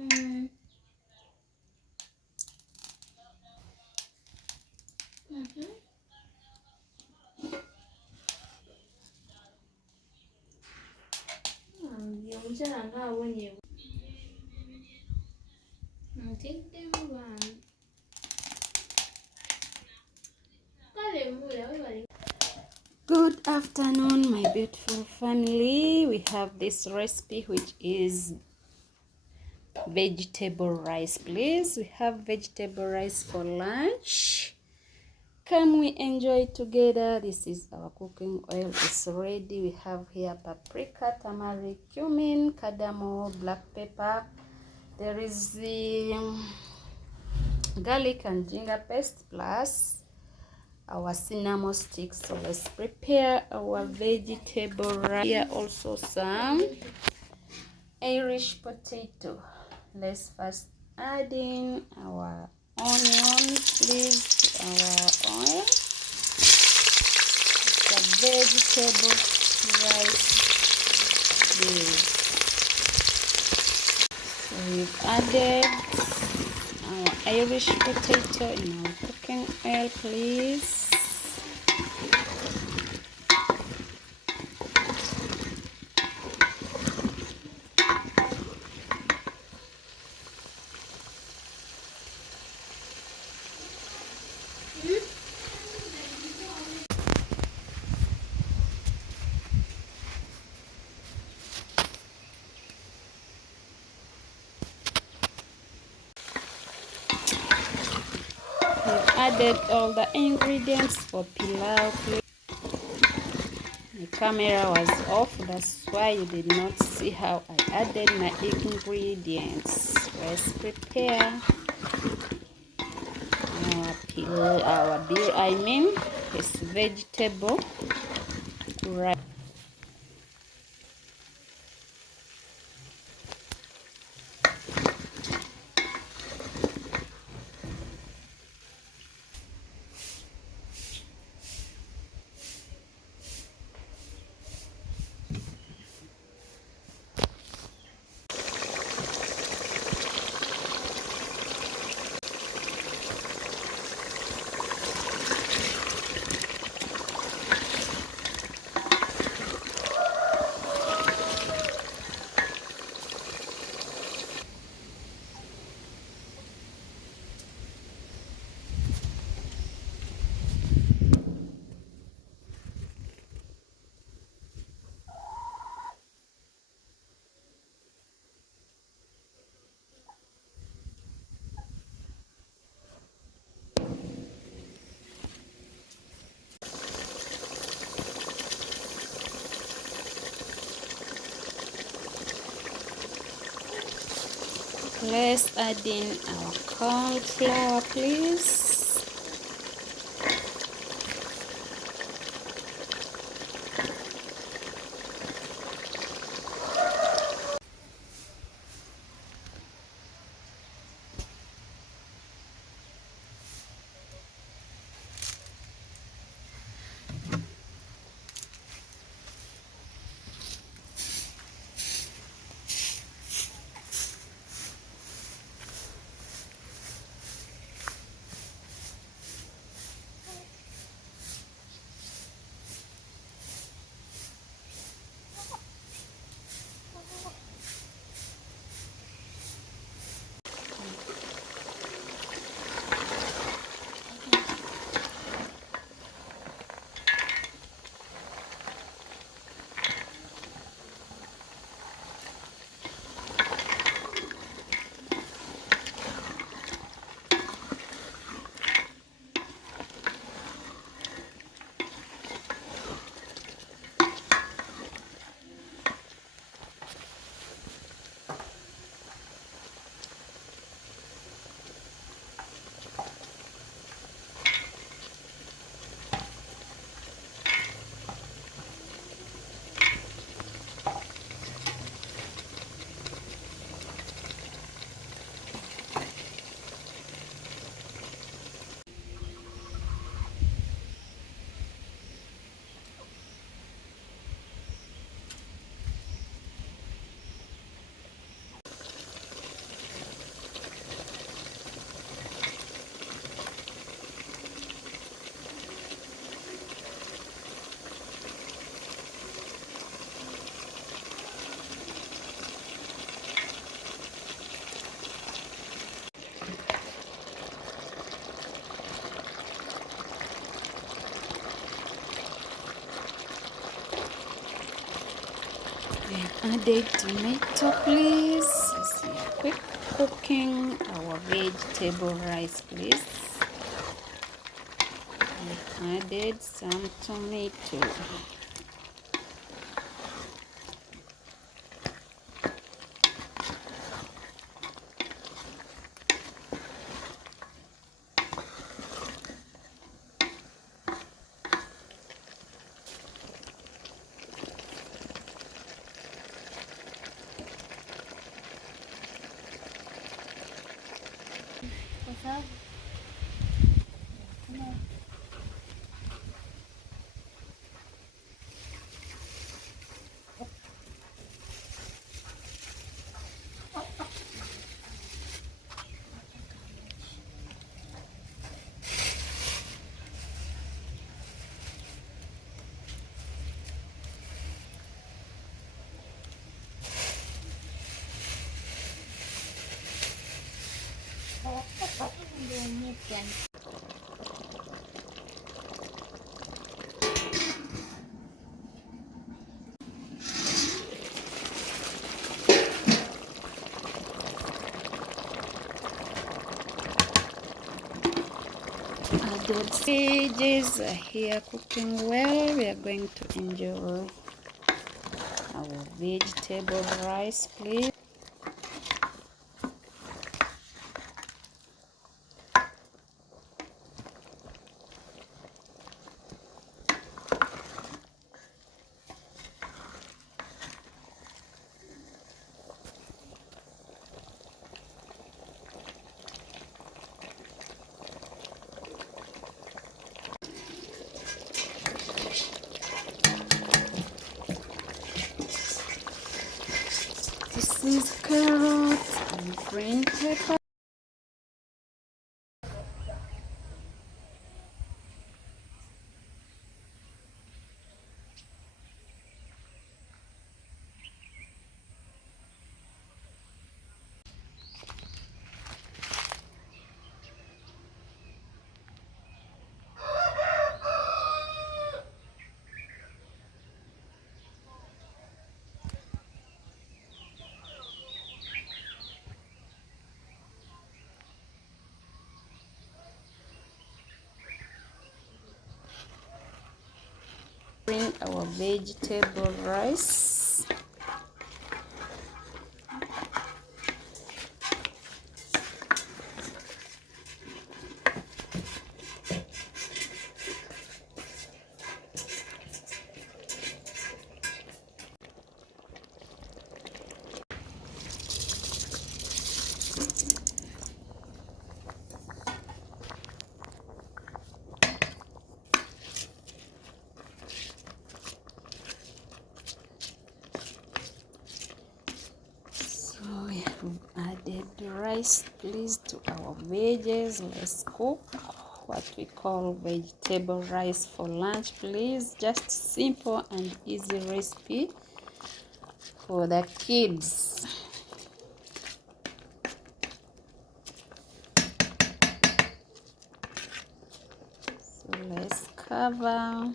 Mm. Mm-hmm. Yonjera ngawonye. Ntiddemu bana. Kale mula webale. Good afternoon, my beautiful family. We have this recipe which is vegetable rice. Please, we have vegetable rice for lunch. Can we enjoy together? This is our cooking oil. It's ready. We have here paprika, turmeric, cumin, cardamom, black pepper. There is the garlic and ginger paste plus our cinnamon sticks. So let's prepare our vegetable rice. Here also some Irish potato. Let's first add in our onion, please, to our oil. The vegetable rice, please. So we've added our Irish potato in our cooking oil, please. We've added all the ingredients for pilau, please. The camera was off, that's why you did not see how I added my ingredients. Let's prepare this vegetable rice. Let's add in our corn flour, please. added tomato, please. Let's see, quick cooking our vegetable rice, please. We added some tomato. Added veggies are here cooking well. We are going to enjoy our vegetable rice, please. This is carrots and green pepper. Bring our vegetable rice. We have added the rice, please, to our veggies. Let's cook what we call vegetable rice for lunch, please. Just simple and easy recipe for the kids. So let's cover.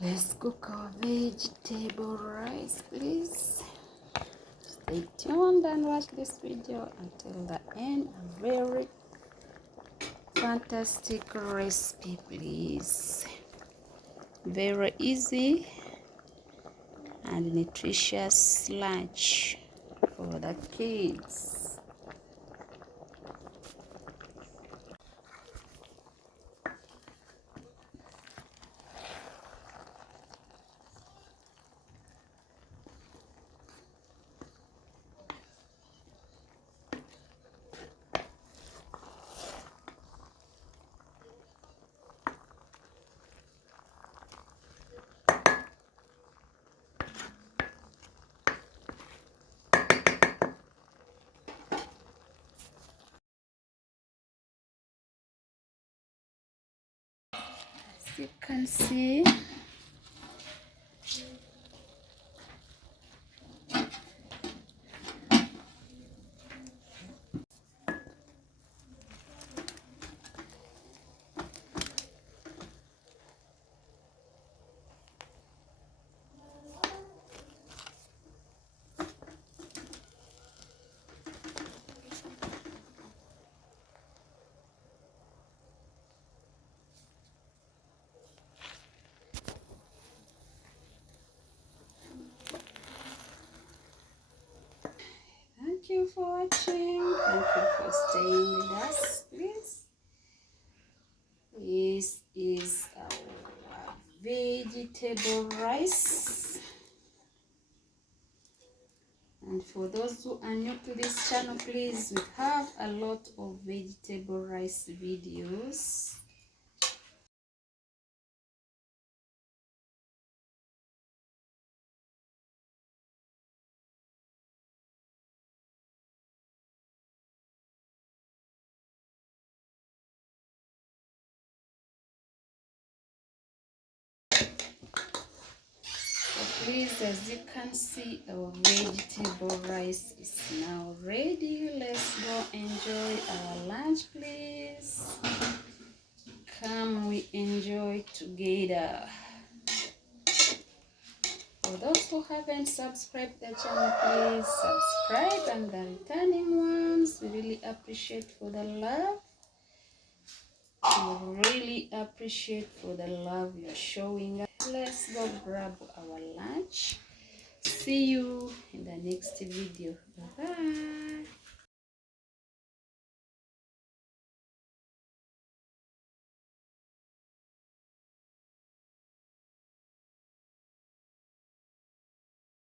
Let's cook our vegetable rice, please. Stay tuned and watch this video until the end. A very fantastic recipe, please. Very easy and nutritious lunch for the kids. you can see. Thank you for watching. Thank you for staying with us. This is our vegetable rice. And for those who are new to this channel, please, we have a lot of vegetable rice videos. Please, as you can see, our vegetable rice is now ready. Let's go enjoy our lunch, please. Come, we enjoy together. For those who haven't subscribed the channel, please subscribe, and the returning ones, we really appreciate for the love. We really appreciate for the love you're showing us. Let's go grab our lunch. See you in the next video. Bye bye.